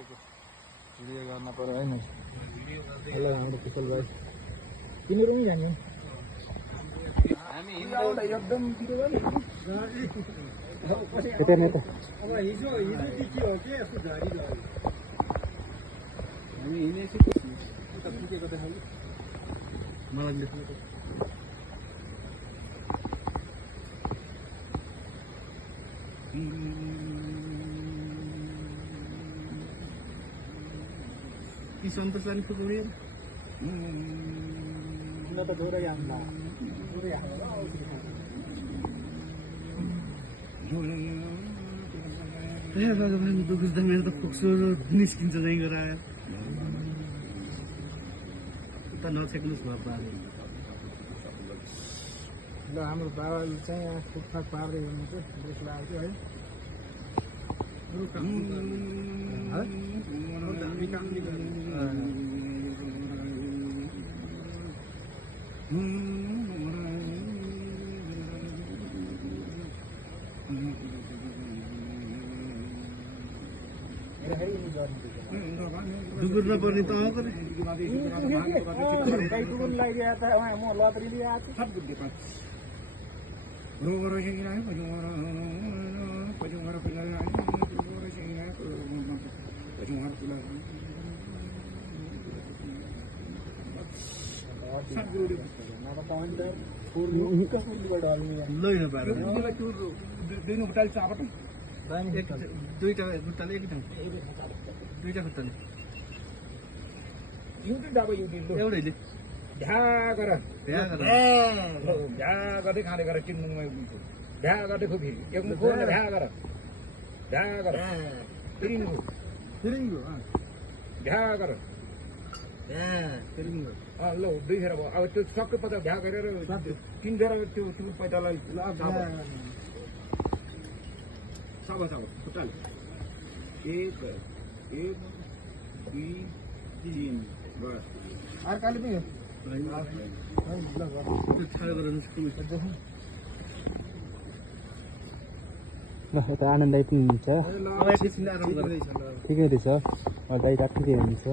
video गर्न पर्यो है नि हेलो हाम्रो कुशल भाइ तिमीहरू पनि जान्छौ हामी एकदम यता नेता अब हिजो के हो के यस्तो झारी रह्यो हामी हिँडेको उता पुगेको देखाउ मलाई लेख्नु त कि सन्तोष जाने पुग्यो न त गएर आउँदा हे भगवान दुःख त मेरो त फोक्सो निस्किन्छ चाहिँ गरायो उता नछेक्नुहोस् बाबा ल हाम्रो बाबाले चाहिँ यहाँ फुटफाट पार्दै हुनुहुन्छ देश लाग्यो है दुगुर नपर्ने त दुईटा खुट्टाले एक ठाउँ दुईटा खुट्टाले एउटैले भ्या गर्दै खाँदै गर चिन्नुमा भ्या गर्दै खुब फेरि एक मुख भ्या गर भ्या गर ल दुई फेर भयो अब त्यो सबै पत्ता भ्या गरेर तिन फेर त्यो पैतालाई सब खुट्टाले एक दुई तिन बस अर्काले पनि ल यता आनन्द पनि हुन्छ ठिकै रहेछ गाई काट्दै हुन्छ